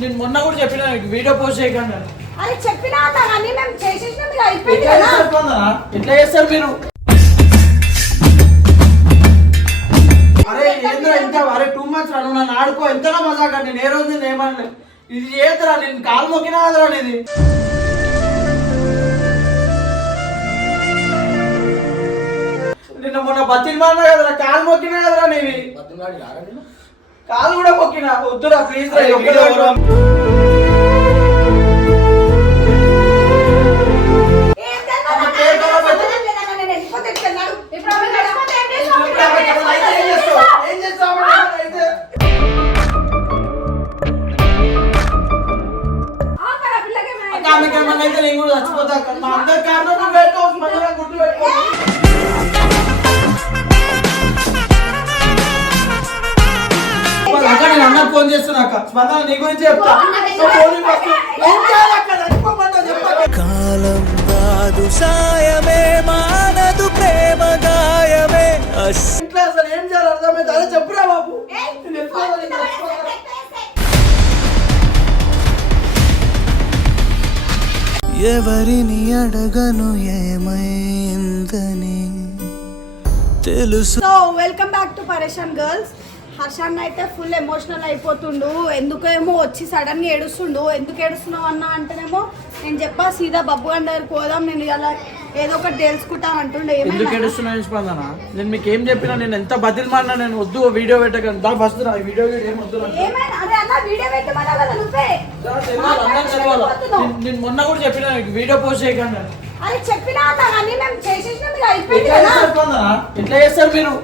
నేను మొన్న కూడా చెప్పిన వీడియో పోస్ట్ చేయకండి. అరే చెప్పినా అన్నా కానీ మేము చేసేసినాం ఇక అయిపోయింది కదా. ఎట్లా చేస్తారు మీరు? అరే ఏంద్రా ఇంకా అరే టూ మంత్స్ రాను నన్ను ఆడుకో ఎంతనా మజాక. నేను ఏ రోజు ఏమన్నా ఇది చేద్దరా నేను కాలు మొక్కినా కదరా నీది. నిన్న మొన్న బతిమాడినా కదరా కాలు మొక్కినా కదరా నీవి. కాలు కూడా మొక్కినా వద్దురా ప్లీజ్. ఆమెకేమన్నా అయితే నేను కూడా చచ్చిపోతా. మా అందరి కారణం నువ్వు పెట్టుకోవచ్చు మధ్యలో గుర్తు పెట్టుకో. నేను అన్న ఫోన్ చేస్తున్నాక స్పందన నీ గురించి చెప్తా. కాలం కాదు సాయమే మానదు ప్రేమ గాయమే. ఇంట్లో అసలు ఏం చేయాలి అర్థమైతే అదే చెప్పురా బాబు. ఎవరిని అడగను ఏమైందని తెలుసు. సో వెల్కమ్ బ్యాక్ టు పరేషాన్ గర్ల్స్. హర్షాన్ అయితే ఫుల్ ఎమోషనల్ అయిపోతుండు. ఎందుకేమో వచ్చి సడన్ గా ఏడుస్తుండు. ఎందుకు ఏడుస్తున్నావు అన్న అంటేనేమో నేను చెప్పా సీదా బబ్బు గారి దగ్గరికి పోదాం, నేను ఇలా ఏదో ఒకటి తెలుసుకుంటా అంటుండే. ఎందుకు ఏడుస్తున్నాను స్పందన? నేను మీకు ఏం చెప్పినా, నేను ఎంత బతిమాలినా నేను వద్దు వీడియో పెట్టకండి. దా ఫస్ట్ రా వీడియో ఏం వద్దు. నేను మొన్న కూడా చెప్పిన వీడియో పోస్ట్ చేయకండి. అరే చెప్పినా అన్నా కానీ మేము చేసేసినాం ఇక అయిపోయింది కదా. ఎట్లా చేస్తారు మీరు?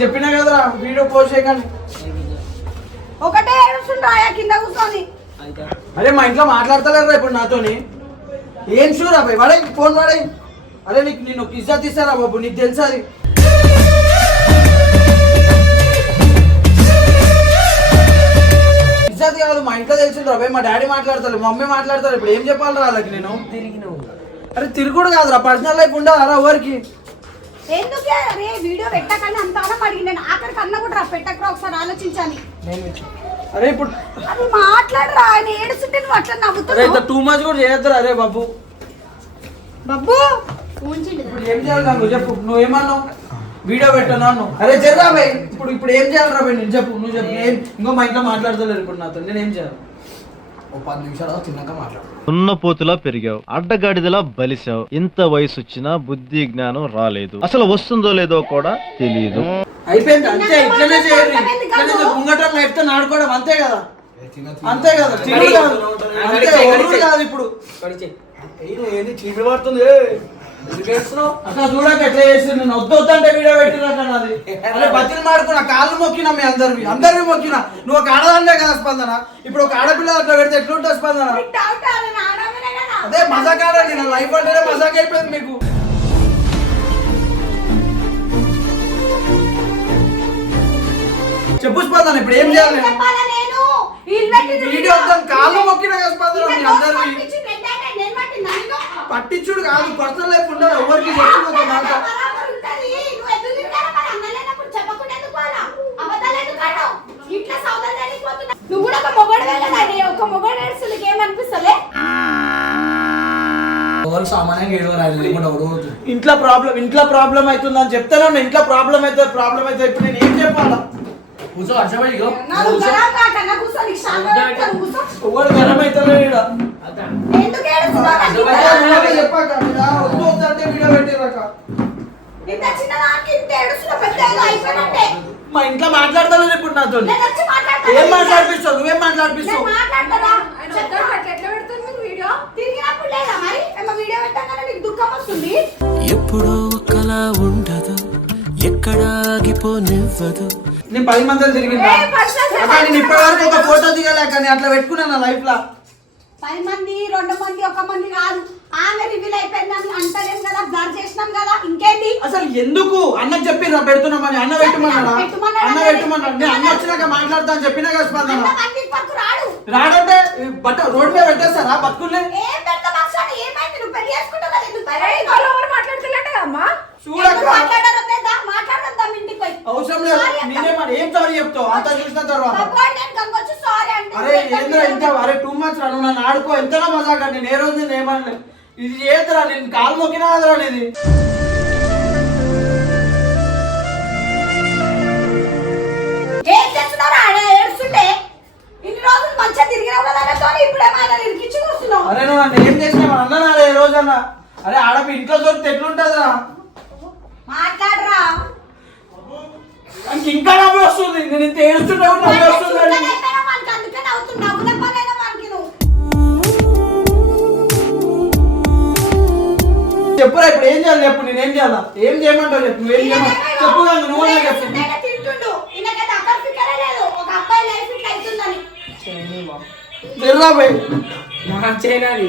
చెప్పినా కదా వీడియో పోస్ట్ చేయకండి. ఒకటే ఏడుస్తుండ్రా కింద కూర్చొని. అరే మా ఇంట్లో మాట్లాడతలేరు ఇప్పుడు నాతోని. ఏం షూర్ అబ్బాయి వాడే ఫోన్ వాడే. అరే నీకు నేను ఒక ఇజ్జత్ ఇస్తారా బాబు, నీకు తెలుసా అది? ఇజ్జత్ కాదు మా ఇంట్లో తెలిసిండ్రు అబ్బాయి. మా డాడీ మాట్లాడతారు, మా మమ్మీ మాట్లాడతారు. ఇప్పుడు ఏం చెప్పాలి వాళ్ళకి నేను? అరే తిరుగుడు కాదురా, పర్సనల్ లైఫ్ ఉండదా ఎవరికి? ఎందుకే అరే వీడియో పెట్టకని అంత అనం అడిగి నేను ఆఖరికి అన్న కూడా పెట్టకరా ఒకసారి ఆలోచించాలి. అరే ఇప్పుడు అది మాట్లాడరా, ఆయన ఏడుస్తుంటే నువ్వు అట్లా నవ్వుతున్నావు. టూ మచ్ కూడా చేయొద్దురా. అరే బాబు బాబు ఇప్పుడు ఏం చేయాలి నువ్వు చెప్పు. నువ్వేమన్నావు వీడియో పెట్టను? అరే జర్రా బాయ్ ఇప్పుడు ఏం చేయాలి రా బాయ్? నేను చెప్పు, నువ్వు చెప్పు. ఇంకో మా ఇంట్లో మాట్లాడతలేరు ఇప్పుడు నాతో. నేను ఏం చేయాలి? ఓ 10 నిమిషాలు తిన్నాక మాట్లాడు. ఉన్నపోతులా పెరిగావు, అడ్డగాడిదలా బలిసావు. ఇంత వయసు వచ్చినా బుద్ధి జ్ఞానం రాలేదు. అసలు వస్తుందో లేదో కూడా తెలియదు. అయిపోయింది అంతే. ఇట్లనే చేయాలి. ముంగట లైఫ్ తో ఆడుకోవడం అంతే కదా. అంతే కదా. కాదు ఇప్పుడు ఏంది చీపి పడుతుంది. అసలు చూడక ఎట్లా చేసి నేను వద్దంటే వీడియో పెట్టినాక నాది. అదే బతిని మాడుకున్నా కాళ్ళు మొక్కినా మీ అందరివి మొక్కినా. నువ్వు ఒక ఆడదాన్నే కదా స్పందన. ఇప్పుడు ఒక ఆడపిల్ల అట్లా పెడితే ఎట్లుంటుంది స్పందన? అదే మజాక్ ఆడండి. నా లైఫ్ అంటేనే మజాక్ అయిపోయింది మీకు. చెప్పు స్పందన ఇప్పుడు ఏం చేయాలి? వీడియో కాళ్ళు మొక్కినా కదా స్పందన మీ అందరివి. పట్టించుడు కాదు, పర్సనల్ లైఫ్ ఉండదు ఎవరికి. చెప్తున్నా మాట ఇంట్లో ప్రాబ్లం అవుతుందని చెప్తాను. ఇంట్లో ప్రాబ్లం అయితే ఇప్పుడు నేను ఏం చెప్పాలా? కూర్చో అర్షబడి గరం అవుతాడు చెప్పాక వీడియో పెట్టిరాక మా ఇంట్లో మాట్లాడతాను ఇప్పుడు నాతో. ఏం మాట్లాడిపిస్తావు? నువ్వేం మాట్లాడిపిస్తావు? ఎప్పుడో ఒకలా ఉండదు, ఎక్కడ ఆగిపోనివ్వదు. నేను 10 మందిని తిరిగిందా? నేను ఇప్పటివరకు ఒక ఫోటో దిగలేక అట్లా పెట్టుకున్నాను నా లైఫ్ లో. 10 మంది 2 మంది 1 మంది కాదు. ఆమె రివీల్ అయిపోయిందని అంటలేం కదా, బ్లర్ చేసినాం కదా, ఇంకేంటి? అసలు ఎందుకు అన్నకు చెప్పిరా పెడుతున్నామని? అన్న పెట్టమన్నాడా? అన్న పెట్టమన్నాడు. నేను అన్న వచ్చినాక మాట్లాడతా అని చెప్పినా కదా స్పందన. రాడంటే బట్ట రోడ్ మీద పెట్టేస్తారా బతుకుల్ని? ఇప్పటిదాకా నేను ఏ రోజు నేను ఏమన్నా ఇది చేద్దరా నేను కాలు మొక్కినా కదరా ఇది ఏం చేస్తున్నారా ఏడుస్తుంటే ఇన్ని రోజులు మంచిగా తిరిగినావు కదా ఇప్పుడు ఏమైనా ఇరికించి కూర్చున్నావు. అరే నువ్వు నన్ను ఏం చేసినావు అన్నా ఏ రోజన్నా అరే ఆడపి ఇంట్లో దొరికితే ఎట్లుంటుందిరా మాట్లాడరా నాకు ఇంకా నవ్వు వస్తుంది నేను ఇంత ఏడుస్తుంటే నవ్వు వస్తుంది అందుకే నవ్వుతున్నావు నవ్వులే మనకి నువ్వు చెప్పురా ఇప్పుడు ఏం చేయాలి చెప్పు నేను ఏం చేయాలా ఏం చేయమంటావు చెప్పు నువ్వేం చేయమంటావు చెప్పు కాదు నువ్వు చెప్పు తింటుండు ఈయనకైతే అక్కడ ఫికరే లేదు ఒక అబ్బాయి లైఫ్ ఇట్లా అవుతుందని తెల్లా పోయి నా చేయనది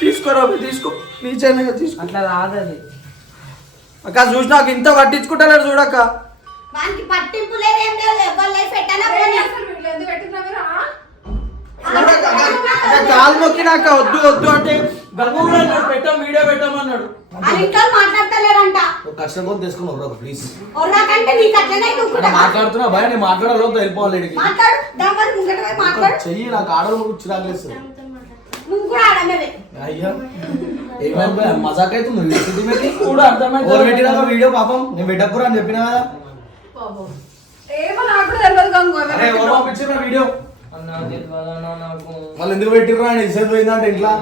తీసుకోరా పోయి తీసుకో నీ చేయగా తీసుకో అట్లా రాదది. అక్క చూసి నాకు ఇంత పట్టించుకుంటలేడు చూడక్క వానికి పట్టింపు లేదు ఏం లేదు ఎవరి లైఫ్ ఎట్టనా పోనీ కాలు మొక్కినాక వద్దు వద్దు అంటే గంగు కూడా అన్నాడు పెట్టాం వీడియో పెట్టామన్నాడు వాళ్ళ ఇంట్లో మాట్లాడతలేరంట కష్టం కొద్ది తీసుకున్నావు ప్లీజ్ ఒర్రాకంటే నీకు అట్లనే నువ్వు మాట్లాడుతున్నా భయ నేను మాట్లాడాలో వెళ్ళిపోవాలి ఈడికి. మాట్లాడు దాని మరి ముంగట పోయి మాట్లాడు చెయ్యి నాకు ఆడలు చిరాకేస్తుంది నువ్వు కూడా ఆడమేవే అయ్యా ఏమైంది భయ మజాక్ అవుతుంది కూడా అర్థమైంది ఎవరు పెట్టినాక వీడియో పాపం నేను పెట్టకురా అని చెప్పినా కదా ఏమో నాకు కూడా తెలియదు గంగు అరే ఎవరు పంపించిన వీడియో అన్నా తెలియదన్నా నాకు. వాళ్ళు ఎందుకు పెట్టిర్రు ఆయన ఇసేది పోయిందంటే ఇంట్లో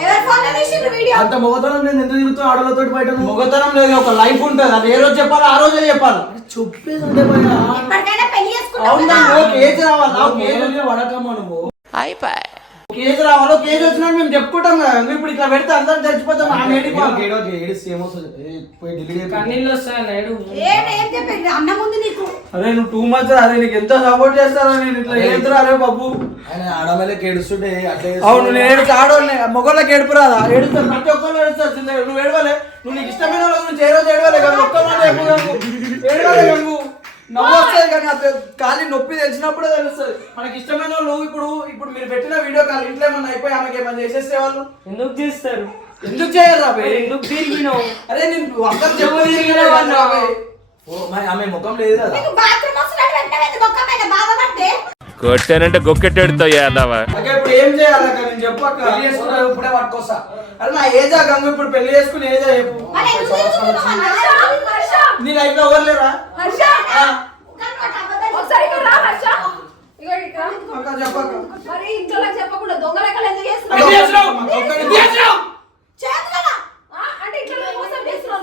ఎవరి ఫోన్ లో తీసిండ్రు వీడియో అంత మొగతనం నేను ఎందుకు తిరుగుతూ ఆడలతో బయట మొగతనం లేదు ఒక లైఫ్ ఉంటుంది అది ఏ రోజు చెప్పాలి ఆ రోజే చెప్పాలి చెప్పేదంటే భయ ఎప్పటికైనా పెళ్లి చేసుకుంటావు అవునా కదా ఒక ఏజ్ రావాలి ఒక ఏజ్ వడకమ్మా నువ్వు ఒక ఏజ్ రావాలి ఒక ఏజ్ వచ్చినాక మేము చెప్పుకుంటాం కదా ఇప్పుడు ఇట్లా పెడితే అందరం చచ్చిపోతాం ఆమె ఏడిపోవాలి ఏడిస్తే ఏమొస్తుంది పోయి డిలీట్ కన్నీళ్ళు వస్తాయి నేడు. ఏం చెప్పింది అన్న ముందు నీకు అరే నువ్వు టూ మచ్ అరే నీకు ఎంత సపోర్ట్ చేస్తారా నేను ఇట్లా ఏడుతురా అరే బాబు ఆయన ఆడమేలకి ఏడుస్తుంటే అట్లా అవును నేను ఏడుస్తా ఆడవాళ్ళని మొగోళ్ళకి ఏడుపు రాదా ఏడుస్తారు ప్రతి ఒక్కరు ఏడుస్తారు చిన్న నువ్వు ఏడవలే నువ్వు నీకు ఇష్టమైన వాళ్ళ గురించి ఏ రోజు ఏడవలే కానీ ఒక్క మాట చెప్పు గంగు ఏడవలే గంగు నవ్వు వస్తుంది కానీ అది ఖాళీ నొప్పి తెలిసినప్పుడే తెలుస్తుంది మనకి ఇష్టమైన వాళ్ళు ఇప్పుడు మీరు పెట్టిన వీడియో కాల్ ఇంట్లో ఏమన్నా అయిపోయి ఆమెకి ఏమన్నా చేసేస్తే వాళ్ళు ఎందుకు తీస్తారు? ఎందుకు చేయరు రాబే ఎందుకు తిరిగినావు? అరే నేను అందరు చెప్పు తిరిగినావని రాబే ఆమె ముఖం లేదు కదా నీకు బాత్రూమ్ వస్తున్నాడు వెంటనే మొక్క మీద బాధపడితే కొట్టానంటే గొక్కెట్టెడుతో యాదవ అక్క ఇప్పుడు ఏం చేయాలి అక్క నేను చెప్పక్క పెళ్లి చేసుకుంటా ఇప్పుడే పట్టుకొస్తా అరే నా ఏజా గంగు ఇప్పుడు పెళ్లి చేసుకుని ఏజా చెప్పు మరి ఎందుకు తిరుగుతున్నావు అన్న? హర్ష నీ లైఫ్ లో ఎవరు లేరా హర్ష ఒకసారి ఇక్కడ రా హర్ష. ఇగో ఇక్కడ. అక్క చెప్పక్క మరి ఇంట్లో చెప్పకుండా దొంగ లెక్కలు ఎందుకు అక్క చేస్తున్నావు? చేస్తున్నావు. అక్క ఎందుకు చేస్తున్నావు? చేతులరా ఆ, అంటే ఇట్లా మోసం చేస్తున్నావు.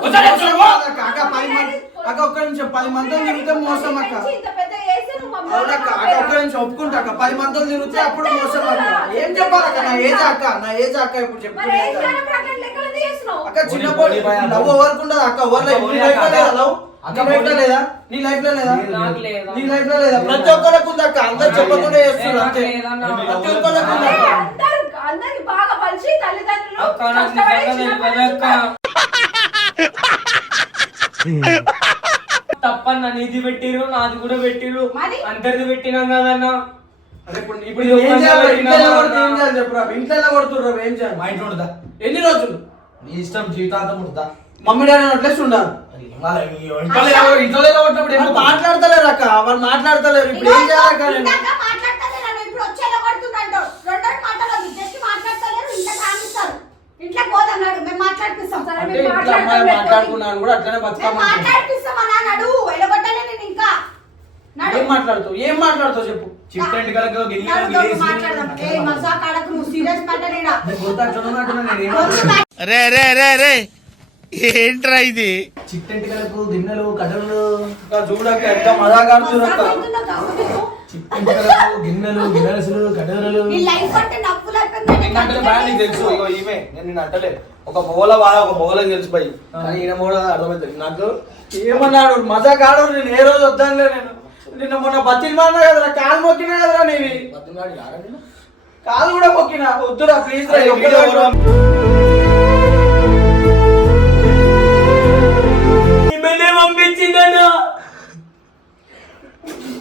అక్క 10 మంది అక్క ఒక్క నిమిషం 10 మందితో తిరిగితే మోసం అక్క ఇంత పెద్ద చేస్తే నువ్వు మమ్మల్ని అవునక్క అక్క ఒక్క నిమిషం ఒప్పుకుంటా అక్క 10 మందితో తిరిగితే అప్పుడు మోసం అక్క ఏం చెప్పాలక్క నా ఏజ్ అక్క ఇప్పుడు చెప్పు మరి ఏం చేయాలప్పుడు అట్లా లెక్కలు ఎందుకు చేస్తున్నావు? అక్క చిన్నప్పుడు లవ్ ఎవరికి ఉండదు అక్క ఎవరి లైఫ్ నీ లైఫ్ లో లేదా లవ్ అక్క లైఫ్ లో లేదా నీ లైఫ్ లో లేదా నాకు లేదా? నీ లైఫ్ లో లేదా ప్రతి ఒక్కరికి ఉంది అక్క అందరు చెప్పకుండా చేస్తున్నారు అంతే లేదన్నా. ప్రతి ఒక్కరికి ఉంది అరే, అక్క అందరికి బాగా పలిచి తల్లిదండ్రులు అక్క నాకు కష్టపడి నిజంగా చిన్నప్పటి తెలియదు అక్క. నుంచి తప్పన్న నీది పెట్టిరు నాది కూడా పెట్టిరు మరి? అందరిది పెట్టినాం కదన్నా. అరే ఇప్పుడు ఏం చేయాలి ఇంట్లో ఎలా కొడితే ఏం చేయాలి చెప్పురా ఇంట్లో ఎలా కొడుతుర్రు ఏం చేయాలి మా ఇంట్లో ఉంటుందా ఎన్ని రోజులు నీ ఇష్టం జీవితాంతం ఉంటుందా మమ్మీ డాడీ అట్లేసి ఉండాలి ఇంట్లో ఎలా కొట్టినప్పుడు ఏమో మాట్లాడతలేరు అక్క వాళ్ళు మాట్లాడతలేరు ఇప్పుడు ఏం చేయాలి అక్క నేను ఇందాక మాట్లాడతలేరు ఇప్పుడు వచ్చేలా కొడుతుంటాడు రెండో మాటలు జస్ట్ మాట్లాడతలేరు ఇంట్లో కానిస్తారు ఇంట్లో పోదన్నాడు మేము మాట్లాడిపిస్తాం సరే, అంటే మీరు ఇంట్లో అమ్మాయి మాట్లాడుకోండి. మాట్లాడుకున్నాను కూడా అట్లనే మేము బతుకమ్మ మాట్లాడిపిస్తాం అన్నా నడు ఎడగొట్టలే నేను ఇంకా నడు ఏం మాట్లాడుతావు చెప్పు చిట్టండి కలక నడుతో మాట్లాడదాం ఏ మజాక్ ఆడకు నువ్వు సీరియస్ మాట్లాడేడా రే రే రే రే ఏంట్రా ఇది? చిట్టంటి కలకు గిన్నెలు కడలు చూడక ఎంత మజాగా ఆడుతున్నారు చిట్టంటి కలకు గిన్నెలు గిన్నెలు కడలు నీ లైఫ్ అంటే నవ్వులు అంటే బాగా నీకు తెలుసు ఇగో ఈమె నేను నిన్ను అంటలే ఒక మొగల బాగా ఒక మొగలకు తెలిసిపోయి కానీ ఈయన మొగల అర్థమవుతుంది నాకు ఏమన్నాడు మజాక్ ఆడు నేను ఏ రోజు వద్దానులే నేను నిన్న మొన్న బతిల్ మాన్నా కదరా కాలు మొక్కినా కదరా నీవి బతుకులాడి ఆడని కాలు కూడా మొక్కినా వద్దురా ప్లీజ్ పంపించిందన్నా.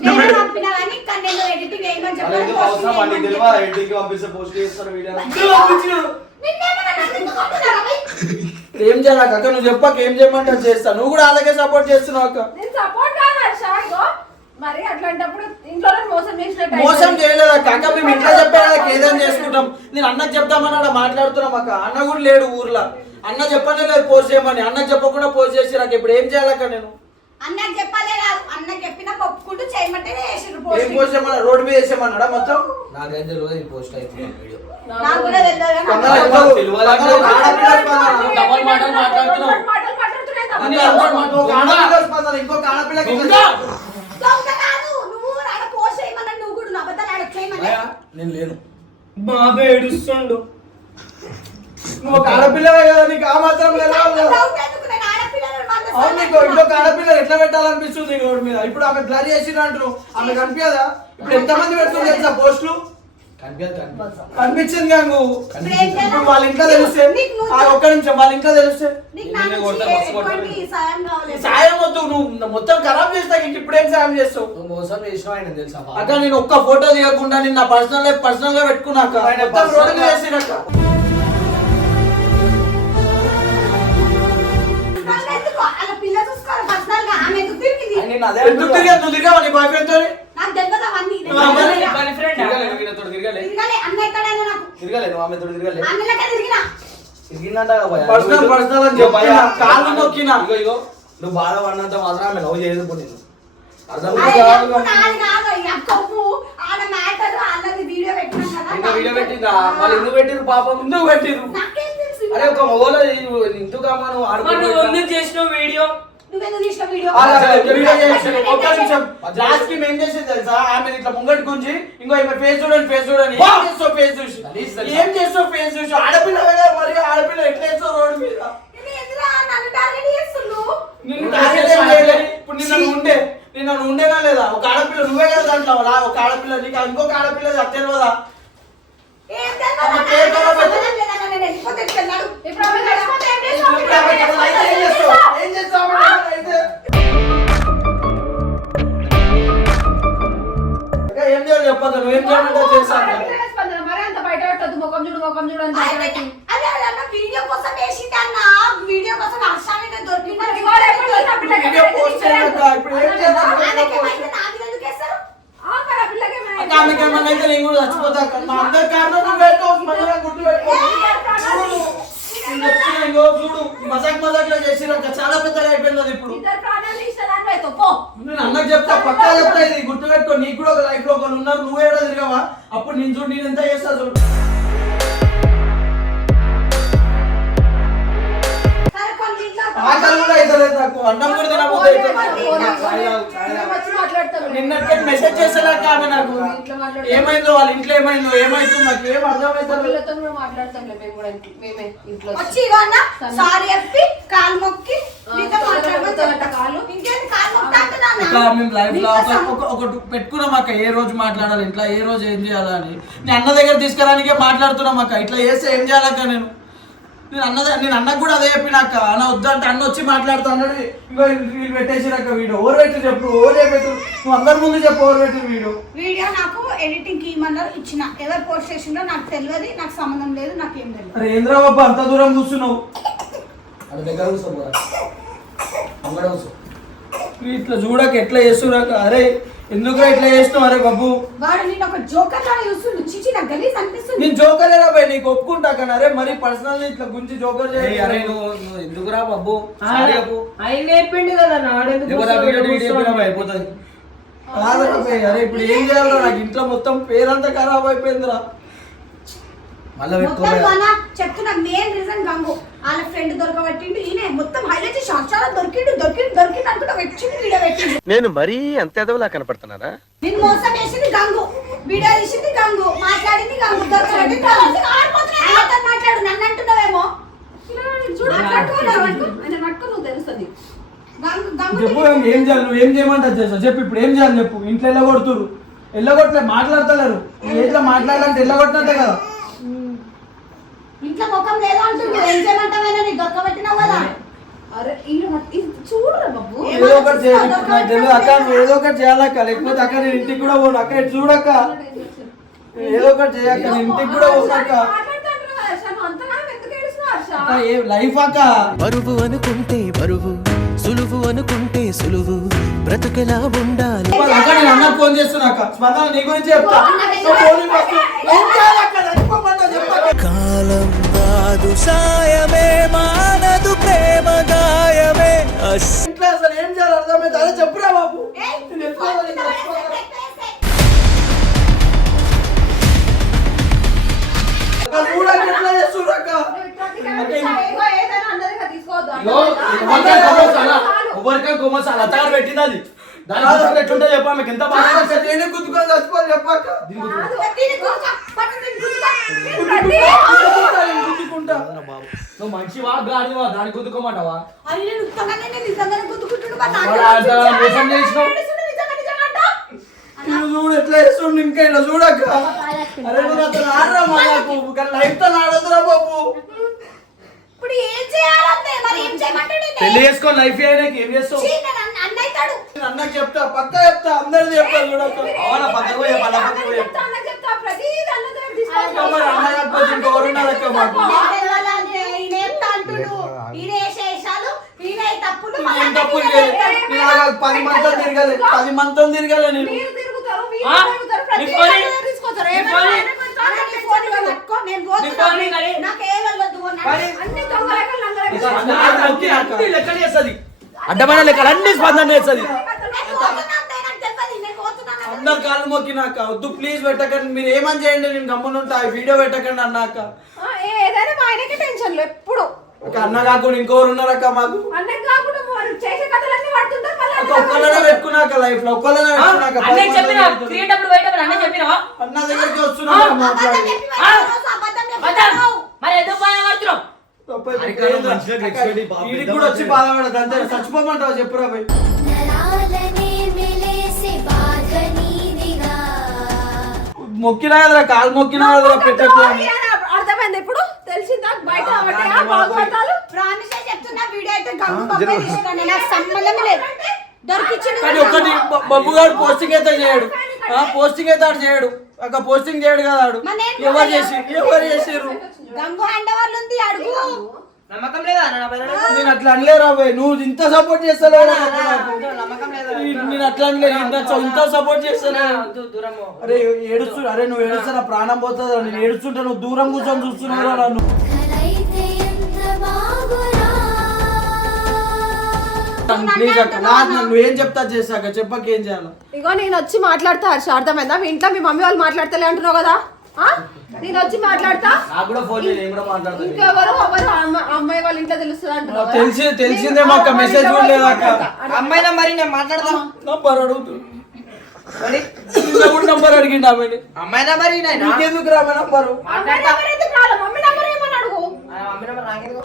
నేను పంపినా కానీ కన్నెల్లో ఎడిటింగ్ వేయమని చెప్పాను అవసరం మళ్ళీ తెలియదా ఎడిటింగ్ పంపిస్తే పోస్ట్ చేస్తారు వీడియో ఏం చేయాలి అక్క నువ్వు చెప్పాక ఏం చేయమంటే అది చేస్తా నువ్వు కూడా అలాగే సపోర్ట్ చేస్తున్నావు అక్క నేను సపోర్ట్ కాదు హర్ష. ఇగో మరి అట్లాంటప్పుడు ఇంట్లో మోసం చేసినట్టు మోసం చేయలేదు అక్క. అక్క మేము ఇంట్లో చెప్పాక ఏదైనా చేసుకుంటాం. నేను అన్నకు చెప్తామని ఆడ మాట్లాడుతున్నాం అక్క. అన్న కూడా లేడు ఊర్లో. అన్న చెప్పనే లేదు పోస్ట్ చేయమని. అన్నకు చెప్పకుండా పోస్ట్ చేసి నాకు ఇప్పుడు ఏం చేయాలక్క నేను? అన్నకి చెప్పాలే కాదు, అన్నకి చెప్పినా ఒప్పుకుంటూ చేయమంటేనే చేసిండ్రు ఏం పోస్ట్. పోస్ట్ చేయమన్నా? రోడ్డు మీద వేసేయమన్నాడా మొత్తం? నాకేం తెలియదు ఈ పోస్ట్ అయిపోయింది వీడియో. నాకు కూడా తెలియదు కానీ కొందరు అన్న- కొందరు తెలియాలంటే కొందరు ఆడపిల్ల స్పందన. డబల్ మాటలు మాట్లాడుతున్నావు. మాటలు మాట్లాడుతున్నాయి తప్ప. అన్న ఒక ఆడపిల్ల స్పందన, ఇంకొక ఆడపిల్లకి ఇట్లా దొంగ కాదు, నువ్వు ఆడ పోస్ట్ చేయమన్నా నువ్వు కూడా నా అబద్ధాలు ఆడ చేయమన్నా. నేను లేను. బాబు ఏడుస్తుండు. నువ్వు ఒక ఆడపిల్లవే కదా, నీకు ఆ మాత్రం ఎలా నాకు డౌట్ ఎందుకు, నేను ఆడపిల్లను వంద అవును, సార్లు నీకు ఇంకొక ఆడపిల్ల ఎట్లా పెట్టాలనిపిస్తుంది నీకు రోడ్డు మీద? ఇప్పుడు ఆమె బ్లర్ చేసిన అంటారు, ఆమె కనిపించదా? ఇప్పుడు ఎంతమంది పెడుతుంది తెలుసా పోస్టులు? కనిపించింది కాదు. ఇప్పుడు ఏం చేయాలి? ఇప్పుడు వాళ్ళ ఇంట్లో తెలిస్తే ఒక్క నిమిషం, వాళ్ళ ఇంట్లో తెలిస్తే నీకు నా నుంచి ఎటువంటి సాయం కావాలి? సాయం వద్దు, నువ్వు మొత్తం ఖరాబ్ చేస్తా. ఇంక ఇప్పుడు ఏం సాయం చేస్తావు? నువ్వు మోసం చేసినావు ఆయన తెలుసా? అక్క నేను ఒక్క ఫోటో తీయకుండా నేను నా పర్సనల్ గా పెట్టుకున్నాక ఆయన మొత్తం రోడ్డు మీద personal గా- వేసినక్క. వాళ్ళు ఎందుకు? వాళ్ళ పిల్ల చూసుకోవాలి పర్సనల్ గా. ఆమె ఎందుకు తిరిగింది? నేను అదే ఎందుకు తిరిగావు? నువ్వు తిరిగావా నీ బాయ్ ఫ్రెండ్ తోని? నాకు తెలియదు అవన్నీ. ఆ, మరి? బాయ్ ఫ్రెండ్ తిరగలే, వీడితోటి తిరగలే. తిరగాలి, అన్న ఎక్కడైనా నాకు తిరగలే, నువ్వు ఆమెతోటి తిరగలే. అన్నలకే తిరిగినా. తిరిగిందంట కదా భయ్యా. పర్సనల్ పర్సనల్ అని ఇగో భయ్యా, చెప్పినా, కాళ్ళు నొక్కినా. ఇగో నువ్వు బాధపడినంత మాత్రం ఆమె లవ్ చేయదు నేను. అర్థం అది తప్పు నాది కాదు, ఇక కొవ్వు. ఆడ మ్యాటర్ వాళ్ళది వీడియో పెట్టినాం కదా. ఇంకా వీడియో పెట్టిందా? వాళ్ళు ఎందుకు పెట్టిరు పాపం? ఎందుకు పెట్టిరు? నాకేం తెలుసు? అరే ఒక మొగోలో ఇందుకు అమ్మా నువ్వు నువ్వు ఆడుకో. ఎందుకు చేసినావు వీడియో? నువ్వెందుకు తీసిన వీడియో? వీడియో చేసి ఒక్క నిమిషం. లాస్ట్ కి మేము చేసేది తెలుసా? ఆమె ఇట్లా ముంగటి గుంజి ఇంకో ఈమె ఫేస్ చూడండి, ఫేస్ చూడండి. ఏం చేస్తావు ఫేస్ చూసి? ఏం చేస్తావు ఫేస్ చూసి? ఆడపిల్ల కదా మరి, ఆడపిల్ల ఎట్లా వేస్తావు రోడ్డు మీద? ఇది ఎందుకురా నన్ను టార్గెట్ చేస్తున్నావు? నిన్ను టార్గెట్ ఏం చేయలేదు. ఇప్పుడు నిన్న ఉండేనా లేదా? ఒక ఆడపిల్ల నువ్వే కదా దాంట్లో ఒక ఆడపిల్ల, నీకు ఇంకొక ఆడపిల్ల తెలియదా? ఏం తెలియదు? ఆమె పేరు కదా పెట్టు. సంబంధం లేదన్న, నేను వెళ్ళిపోతే వెళ్ళాడు. ఇప్పుడు ఆమె కలిసిపోతే ఏం చేస్తావు? ఇప్పుడు ఆమె ఏమైనా అయితే ఏం చేస్తావు? ఏం చేస్తావు ఆమె ఏమైనా అయితే? ఇంకా ఏం చేయాలి చెప్పక, నువ్వేం చేయమంటే చేస్తాను. స్పందన మరి అంత బయట పెట్టద్దు. ముఖం చూడు అని బయట పెట్టి. అదే అన్న వీడియో కోసం వేసింది అన్న. వీడియో కోసం హర్షాన్ని దొరికింది. ఇవాళ ఎప్పుడు చూసినా పిల్ల వీడియో పోస్ట్ చేయక ఇప్పుడు ఏం చేస్తాను? ఆమెకేమైతే నాకు ఎందుకు వేస్తారు? ఆ, మరి ఆ పిల్లకి అక్క, ఆమెకి ఏమన్నా అయితే నేను కూడా చచ్చిపోతా అక్క. మా అందరి కారణం నువ్వు పెట్టుకోవచ్చు, మళ్ళీ గుర్తు పెట్టుకోవచ్చు. చూడు, నేను చెప్తున్నా, ఇంకో చూడు మజాక్ లో చేసినాక చాలా పెద్దగా అయిపోయింది అది ఇప్పుడు. ఇద్దరు ప్రాణాలు ఇష్టదాన్ని అయితే పో. నేను అన్నకు చెప్తా, పక్కా చెప్తా, ఇది గుర్తు పెట్టుకో. నీకు కూడా ఒక లైఫ్ లో ఒకరు ఉన్నారు, నువ్వు ఏడో తిరగవా? అప్పుడు నేను చూడు, నేను ఎంత చేస్తా చూడు. సరే కొన్ని ఇంట్లో ఆకలి కూడా అవుతలేదు నాకు, అన్నం కూడా తినబోతే వచ్చి మాట్లాడతాను. నిన్నటికే మెసేజ్ చేసేలాక ఆమె నాకు ఏమైందో, వాళ్ళ ఇంట్లో ఏమైందో, ఏమైందో నాకు ఏం అర్థమవుతుంది. పిల్లతో కూడా మాట్లాడతాంలే మేము కూడా మేమే ఇంట్లో వచ్చి ఇగో అన్న సారీ చెప్పి కాలు మొక్కి నీతో మాట్లాడబోతాడట. కాలు ఇంకేంటి కాలు మొక్తాంటున్నా అక్క, మేము లైఫ్ లో ఒకటి పెట్టుకున్నాం అక్క, ఏ రోజు మాట్లాడాలి, ఇట్లా ఏ రోజు ఏం చేయాలని. నేను అన్న దగ్గర తీసుకురానికే మాట్లాడుతున్నాం అక్క. ఇట్లా చేస్తే ఏం చేయాలక్క నేను అన్నకు కూడా అదే చెప్పినాక. అన్న వద్దంటే అన్న వచ్చి మాట్లాడుతూ అన్నాడు. ఇంకో వీళ్ళు పెట్టేసినాక వీడియో ఎవరు పెట్టి చెప్పు, ఎవరే పెట్టు, నువ్వు అందరి ముందు చెప్పు ఎవరు పెట్టిన వీడియో. వీడియో నాకు ఎడిటింగ్ కి ఇమ్మన్నారు, ఇచ్చిన. ఎవరు పోస్ట్ చేసిండో నాకు తెలియదు, నాకు సంబంధం లేదు, నాకేం తెలియదు. అరే ఏంద్రా బాబా అంత దూరం కూర్చున్నావు? అది దగ్గర కూర్చోపోరా, అంగడ కూర్చో. ఇట్లా చూడక ఎట్లా చేస్తున్నాక. అరే ఎందుకు ఇట్లా చేస్తున్నావు? అరే బాబు వాడు నేను ఒక జోకర్ లాగా చూస్తుండు. చిచి నాకు గలీజ్ అనిపిస్తుంది. నేను జోకర్ ఎలా పోయి నీకు ఒప్పుకుంటా కానీ. అరే మరి పర్సనల్ ఇట్లా గుంచి జోకర్ ఏయ్, అరే నువ్వు ఎందుకురా బాబు? సారీ చెప్పు. ఆయన నేర్పిండు కదా నాడెందుకు లేకపోతే ఆ వీడియో డిలీట్ చేయకపోయినా అయిపోతుంది. అరే ఇప్పుడు ఏం చేయాలరా? నాకు ఇంట్లో మొత్తం పేరంతా ఖరాబ్ అయిపోయిందిరా. మళ్ళీ మొత్తం పెట్టుకోలే. మన చెప్తున్నా మెయిన్ రీజన్ గంగు. వాళ్ళ ఫ్రెండ్ దొరకబట్టిండు, ఈయన మొత్తం హైలైట్ చేసి చాలా దొరికిండు అనుకుంటా వచ్చింది వీడియో పెట్టిండు. నేను మరీ అంత ఎదవలా కనపడుతున్నారా? నేను మోసం చేసింది గంగు, వీడియో తీసింది గంగు, మాట్లాడింది గంగు, దొరకబట్టింది గంగు. ఆయనతో మాట్లాడు, నన్ను అంటున్నావేమో. చూడు ఆయన పట్టుకో నువ్వు తెలుస్తుంది. గంగు గంగు చెప్పు ఏం చేయాలి? నువ్వు ఏం చేయమంటా చేస్తావు చెప్పు. ఇప్పుడు ఏం చేయాలి చెప్పు. ఇంట్లో ఎల్లగొడుతురు, ఎల్లగొట్టలే, మాట్లాడతలేరు. ఏట్లా మాట్లాడాలంటే ఎల్లగొట్టినట్టే కదా. ఇంట్లో ముఖం లేదు అంటుండు. ఏం చేయమంటావైనా నీ దొరకబట్టినావు కదా. అరే ఇది చూడరా బాబు. ఏదో ఒకటి చేయాలి. నాకు తెలియదు అక్క, నువ్వు ఏదో ఒకటి చేయాలక్క. లేకపోతే అక్క నేను ఇంటికి కూడా పోను అక్క. ఇటు చూడక్క, ఏదో ఒకటి చేయక్క. నేను ఇంటికి కూడా పోనక్క. మాట్లాడుతాను హర్ష, నువ్వు అంతగా ఎందుకు ఏడుస్తున్నావు హర్ష? అక్క, ఏ లైఫ్ అక్క. బరువు అనుకుంటే బరువు సులువు అనుకుంటే సులువు బ్రతుకెలా ఉండాలి అక్క నేను అన్నకు ఫోన్ చేస్తున్నాక స్పందన నీ గురించి చెప్తా సో ఫోన్ ఇవ్వు first. ఏం చేయాలి అక్క? చచ్చిపోమంటావా చెప్పక్క? కాలం కాదు సాయమే మానదు ప్రేమ గాయమే ఇంట్లో అసలు ఏం చేయాలి అర్థమైతే అదే చెప్పురా బాబు. నేను వెళ్ళిపోవాలి, నేను వెళ్ళిపోవాలి. అక్క చూడక్క ఎట్లా చేస్తుర్రు అక్క? అత్తగారు పెట్టింది అది దాని ఎట్లుంటే చెప్పా మీకు ఎంత బాగా అసలు నేనే గుద్దుకొని చచ్చిపోవాలి చెప్పక్క. గుద్దుకుంటా. నువ్వు మంచివా గాడివా దాన్ని గుద్దుకోమంటావా నువ్వు చూడు ఎట్లా చేస్తుండు ఇంకా ఇలా చూడక్క. అరే నువ్వు అతను ఆడరా మాకు లైఫ్ తో ఆడదురా బాబు. ఇప్పుడు ఏం చేయాలంటే మరి ఏం చేయమంటాడు నేను? పెళ్లి చేసుకొని లైఫ్ అయ్యాక ఏం చేస్తావు చీ, నేను అన్నయ్యతాడు. నేను అన్నకి చెప్తా పక్క చెప్తా అందరిది చెప్తా చూడక్క. అవునా పక్కకు పోయే పళ్ళ పక్కకు పోయే అన్నకి చెప్తా, ప్రతిదీ అన్నతో తీసుకొస్తా. మరి అన్న కాకపోతే ఇంకెవరున్నారక్క మాకు? నాకు తెలవాలంటే ఈయన చెప్తా అంటుడు. ఈయన వేసే వేషాలు, ఈయన ఈ తప్పులు మళ్ళా ఏం తప్పులు అన్నకి చేయలేదు. చెప్తాడు. నేను అలాగ 10 మందితో తిరగలే 10 మందితో తిరగలే నేను. మీరు తిరుగుతారు, మీరు ఆ? తిరుగుతారు, ప్రతి నీ ఫోన్ దాంట్లో తీసుకొస్తారు. నీ ఏమన్నా ఫోన్ అన్న నీ ఫోన్ ఇవ్వు, పట్టుకో, నేను పోతున్నా. ఫోన్ ఇవ్వు. నాకు ఏ వెళ్ళొద్దు, అన్ని దొంగలెక్కలు, అన్ని లెక్కలు చేస్తుంది అడ్డమైన లెక్కలు అన్ని స్పందన చేస్తుంది అందరు కాళ్ళు మొక్కినాక వద్దు ప్లీజ్ పెట్టకండి. మీరు ఏమని చేయండి నేను గమ్మునుంటా. వీడియో పెట్టకండి అన్నాక. ఏదైనా మా ఆయనకి టెన్షన్లు ఎప్పుడు. అక్క అన్న కాకుండా ఇంకోరు ఉన్నారక్క మాకు. అన్నం కాకుండా వారు చేసే కథలన్నీ పడుతుంటారు. మళ్ళీ అక్క ఒక్కళ్ళనే పెట్టుకున్నాక లైఫ్ లో ఒక్కళ్ళనే పెట్టుకున్నాక అన్నయ్య చెప్పినా క్రియేట్ అప్పుడు పోయేటప్పుడు అన్నయ్య చెప్పినా అన్న దగ్గరికి వస్తున్నాక మాట్లాడి మరి ఎందుకు బాధపడుతున్నావు వీడికి కూడా వచ్చి బాధపడదు అంతే. చచ్చిపోమంటావు చెప్పురా పోయి. మొక్కినా కదరా కాలు మొక్కినా కదరా పెట్టకు అని. అర్థమైంది ఇప్పుడు తెలిసిందా బయట బాగుపడతారు. ప్రామిస్ చెప్తున్నా వీడియో అయితే గంగు బొమ్మ తీసుకున్నాను. నాకు సంబంధం లేదు. దొరికిచ్చిండు కానీ ఒకటి బబ్బు గారు పోస్టింగ్ అయితే చేయడు. పోస్టింగ్ అయితే ఆడు చేయడు అక్క. పోస్టింగ్ చేయడు కదా ఆడు. ఎవరు చేసిర్రు? గంగు అండ వాళ్ళు ఉంది అడుగు. నమ్మకం లేదా నా పైన నేను అట్లా అనలేరా బాయ్. నువ్వు ఇంత సపోర్ట్ చేస్తావు నమ్మకం లేదా నేను అట్లా అనలేదు. ఇంత సపోర్ట్ చేస్తాను. దూరము అరే ఏడుస్తు అరే నువ్వు ఏడుస్తా నా ప్రాణం పోతుంది. నేను ఏడుస్తుంటే నువ్వు దూరం కూర్చొని చూస్తున్నావు నన్ను. ప్లీజ్ అక్క నువ్వు ఏం చెప్తా చేసాక చెప్పక ఏం చేయాలి. ఇగో నేను వచ్చి మాట్లాడతా హర్ష, అర్థమైందా? మీ ఇంట్లో మీ మమ్మీ వాళ్ళు మాట్లాడతలే అంటున్నావు కదా. నేను వచ్చి మాట్లాడతా. నాకు కూడా ఫోన్ చేయి నేను కూడా మాట్లాడతాను ఇంకెవరు ఎవరు అమ్మాయి వాళ్ళ ఇంట్లో తెలుస్తుంది అంటున్నావు. తెలిసిందే మాకు మెసేజ్ కూడా లేదాక. అమ్మాయినా మరి నేను మాట్లాడతా నంబర్ అడుగుతుంది. నంబర్ అడిగిండు ఆమెని. అమ్మాయినా మరి నీకెందుకు రామే నంబరు? మమ్మీ నెంబర్ ఎందుకు రాలే? మమ్మీ నెంబర్ ఏమని అడుగు. అమ్మాయి నెంబర్ నాకెందుకు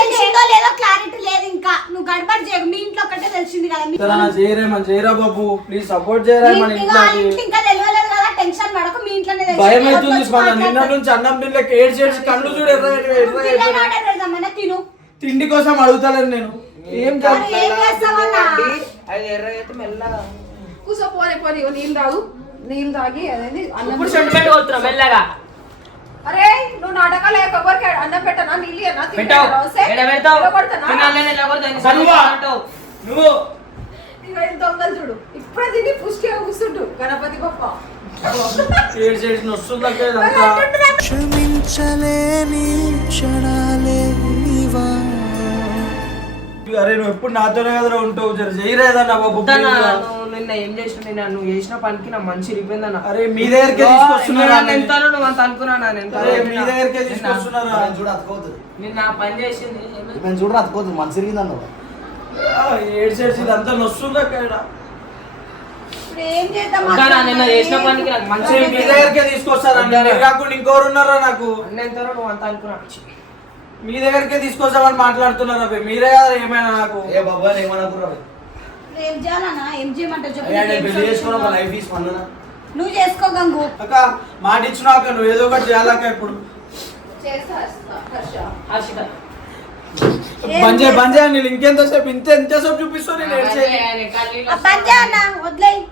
తెలిసిందో లేదో క్లారిటీ లేదు ఇంకా. నువ్వు గడపడి చేయకు. మీ ఇంట్లో ఒక్కటే తెలిసింది కదా. చేయరా బాబు ప్లీజ్ సపోర్ట్ చేయరా మన ఇంట్లో. ఇంకా తెలియలేదు కదా, టెన్షన్ పడకు. మీ ఇంట్లోనే భయం అవుతుంది స్పందన. నిన్న నుంచి అన్నం తినలేక ఏడ్చేసి కళ్ళు చూడు ఎర్ర తిను. తిండి కోసం అడుగుతలేను నేను. ఏం ఏం చేస్తావన్నా? అది ఎర్ర అయితే మెల్లగా కూసో పోనీ పోనీ. నీళ్ళు తాగు. నీళ్ళు తాగి అదేంటి అన్నం ఇప్పుడు సెంటిమెంట్ కొడుతున్నావు మెల్లగా అరే నువ్వు నాటకాలు ఎవరికి అన్నం పెట్టనా? నీళ్ళు ఏనా? పెట్టావు ఎడ పెడతావు తినాలని ఎలా కొడతావు నువ్వు దొంగలు చూడు ఇప్పుడే తిని పుష్టిగా కూర్చుంటు గణపతి గొప్ప. ఏడ్చేసి వస్తుందా క్షమించలేని క్షణాలే ఇవా అరే నువ్వు ఎప్పుడు నాతోనే కదా ఉంటావు. చేయరా ఏదన్నా బాబు please రా. నిన్న ఏం చేసిన నువ్వు చేసిన పనికి నా మంచి ఇరిపోయిందన్న అరే మీ దగ్గరికే తీసుకొస్తున్నారా? ఎంత నువ్వు అంత అనుకున్నాను అరే మీ దగ్గరికే తీసుకొస్తున్నారా? నిన్న నా పని చేసింది నేను చూడరా అతుకోదు మనసు ఇరిగిందన్న ఏడ్చేసి ఇదంతా నొస్తుందా ఇక్కడ? ఇప్పుడు ఏం చేద్దాం? నిన్న చేసిన పనికి నాకు మంచి మీ దగ్గరికే తీసుకొస్తారా? మీరు కాకుండా ఇంకోరు ఉన్నారా నాకు? అన్న ఎంతలో నువ్వు అంత అనుకున్నాను మీ దగ్గరికే తీసుకొస్తామని మాట్లాడుతున్నారా? మీరే కదా ఏమైనా నాకు. ఏ బాబా ఏమనుకురా ఏం చేయాలన్నా? ఏం చేయమంటావు చెప్పు. పెళ్లి చేసుకున్నా ఒక లైఫ్ స్పందన నువ్వు చేసుకో గంగు. అక్క మాట ఇచ్చినాక నువ్వు ఏదో ఒకటి చేయాలక్క. ఇప్పుడు హర్షిత బంద్ చేయండి. నేను ఇంకెంతసేపు ఎంతసేపు చూపిస్తాను నేను ఏడ్చేది. పని చేయన్నా వదిలేయి.